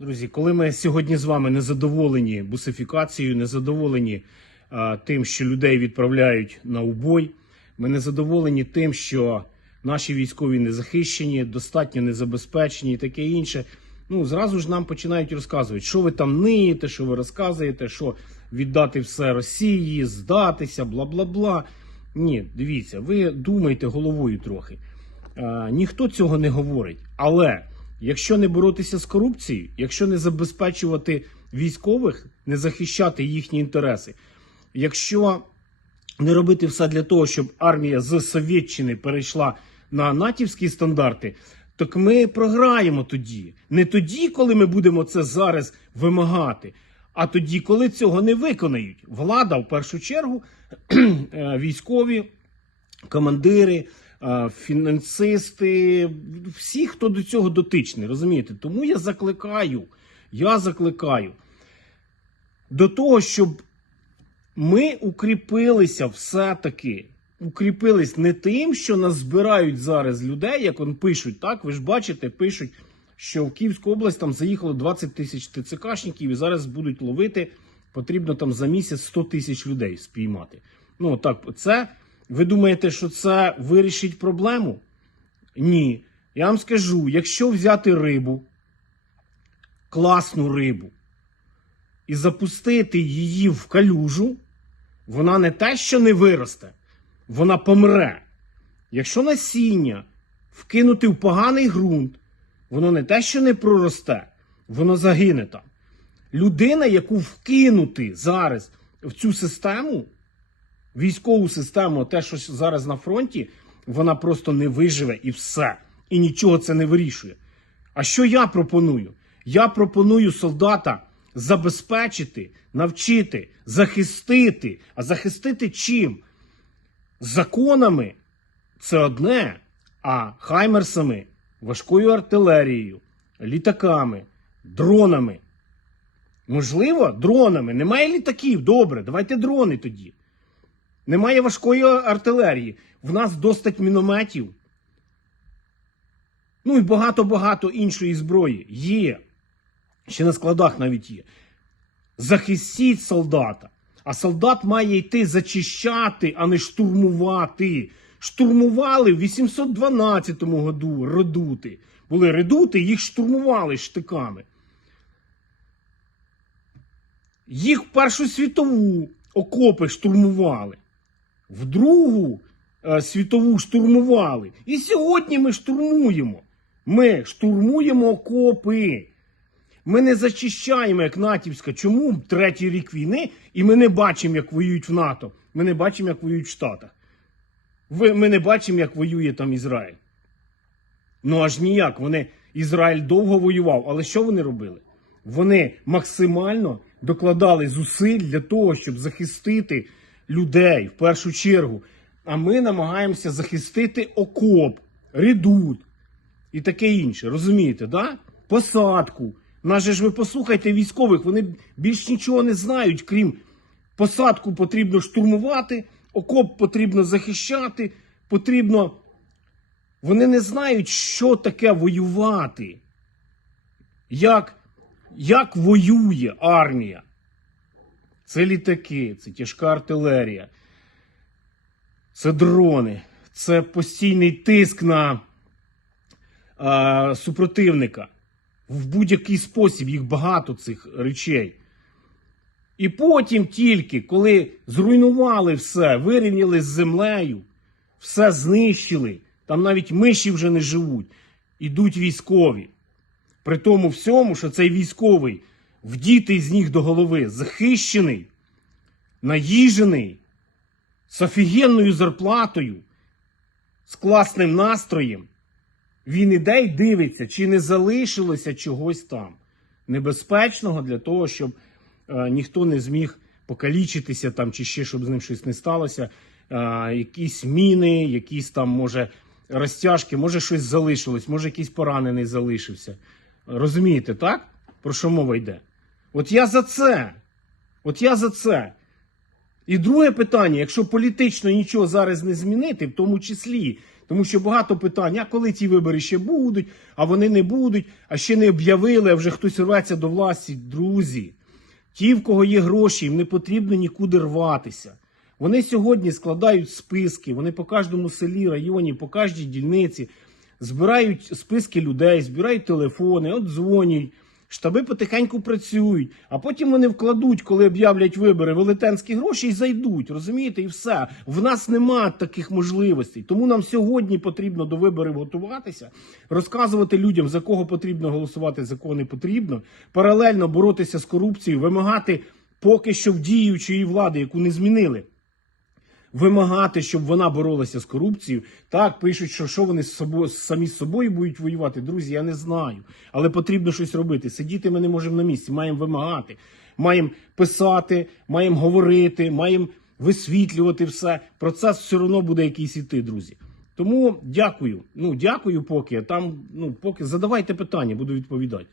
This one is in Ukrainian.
Друзі, коли ми сьогодні з вами не задоволені бусифікацією, не задоволені а, тим, що людей відправляють на убой, ми не задоволені тим, що наші військові не захищені, достатньо не забезпечені і таке інше. Ну, зразу ж нам починають розказувати, що ви там ниєте, що ви розказуєте, що віддати все Росії, здатися, бла бла бла. Ні, дивіться, ви думайте головою трохи. Е, ніхто цього не говорить. Але якщо не боротися з корупцією, якщо не забезпечувати військових, не захищати їхні інтереси, якщо не робити все для того, щоб армія з Совєтщини перейшла на натівські стандарти, так ми програємо тоді. Не тоді, коли ми будемо це зараз вимагати, а тоді, коли цього не виконають. Влада в першу чергу, е, військові, командири, фінансисти, всі, хто до цього дотичний, розумієте? Тому я закликаю, я закликаю до того, щоб ми укріпилися все-таки. Укріпились не тим, що нас збирають зараз людей, як он пишуть, так? Ви ж бачите, пишуть, що в Київську область там заїхало 20 тисяч ТЦКшників і зараз будуть ловити. Потрібно там за місяць 100 тисяч людей спіймати. Ну так, це ви думаєте, що це вирішить проблему? Ні. Я вам скажу: якщо взяти рибу, класну рибу, і запустити її в калюжу, вона не те, що не виросте, вона помре. Якщо насіння вкинути в поганий ґрунт, воно не те, що не проросте, воно загине там. Людина, яку вкинути зараз в цю систему, військову систему, те, що зараз на фронті, вона просто не виживе і все. І нічого це не вирішує. А що я пропоную? Я пропоную солдата забезпечити, навчити, захистити. А захистити чим? Законами це одне, а хаймерсами, важкою артилерією, літаками, дронами. Можливо, дронами. Немає літаків. Добре, давайте дрони тоді. Немає важкої артилерії. В нас достать мінометів. Ну і багато-багато іншої зброї є. Ще на складах навіть є. Захистіть солдата. А солдат має йти зачищати, а не штурмувати. Штурмували в 812 году редути. Були редути, їх штурмували штиками. Їх Першу світову окопи штурмували, в Другу е, світову штурмували. І сьогодні ми штурмуємо. Ми штурмуємо окопи. Ми не зачищаємо, як натівська. Чому третій рік війни, і ми не бачимо, як воюють в НАТО. Ми не бачимо, як воюють в Штатах. Ми не бачимо, як воює там Ізраїль. Ну аж ніяк. Вони Ізраїль довго воював, але що вони робили? Вони максимально докладали зусиль для того, щоб захистити людей в першу чергу. А ми намагаємося захистити окоп, редут і таке інше. Розумієте, да? Посадку. Нас же ж ви послухайте військових, вони більш нічого не знають, крім посадку потрібно штурмувати, окоп потрібно захищати, потрібно. Вони не знають, що таке воювати. Як, як воює армія. Це літаки, це тяжка артилерія, це дрони, це постійний тиск на а, супротивника. В будь-який спосіб їх багато цих речей. І потім тільки, коли зруйнували все, вирівняли з землею, все знищили, там навіть миші вже не живуть, ідуть військові. При тому всьому, що цей військовий вдітий з ніг до голови, захищений, наїжений, з офігенною зарплатою, з класним настроєм, він іде й дивиться, чи не залишилося чогось там небезпечного для того, щоб е, ніхто не зміг покалічитися там, чи ще щоб з ним щось не сталося. Е, якісь міни, якісь там, може, розтяжки, може щось залишилось, може якийсь поранений залишився. Розумієте, так? Про що мова йде? От я за це. От я за це. І друге питання: якщо політично нічого зараз не змінити, в тому числі Тому що багато питань, а коли ті вибори ще будуть, а вони не будуть, а ще не об'явили, а вже хтось рветься до власті. Друзі, ті, в кого є гроші, їм не потрібно нікуди рватися. Вони сьогодні складають списки, вони по кожному селі, районі, по кожній дільниці збирають списки людей, збирають телефони, от дзвонять. Штаби потихеньку працюють, а потім вони вкладуть, коли об'являть вибори, велетенські гроші і зайдуть. Розумієте, і все. В нас нема таких можливостей. Тому нам сьогодні потрібно до виборів готуватися, розказувати людям, за кого потрібно голосувати, за кого не потрібно, паралельно боротися з корупцією, вимагати поки що в діючої влади, яку не змінили вимагати, щоб вона боролася з корупцією. Так, пишуть, що, що вони з собою, самі з собою будуть воювати. Друзі, я не знаю. Але потрібно щось робити. Сидіти ми не можемо на місці, маємо вимагати, маємо писати, маємо говорити, маємо висвітлювати все. Процес все одно буде якийсь іти, друзі. Тому дякую. Ну, дякую поки. Там, ну, поки задавайте питання, буду відповідати.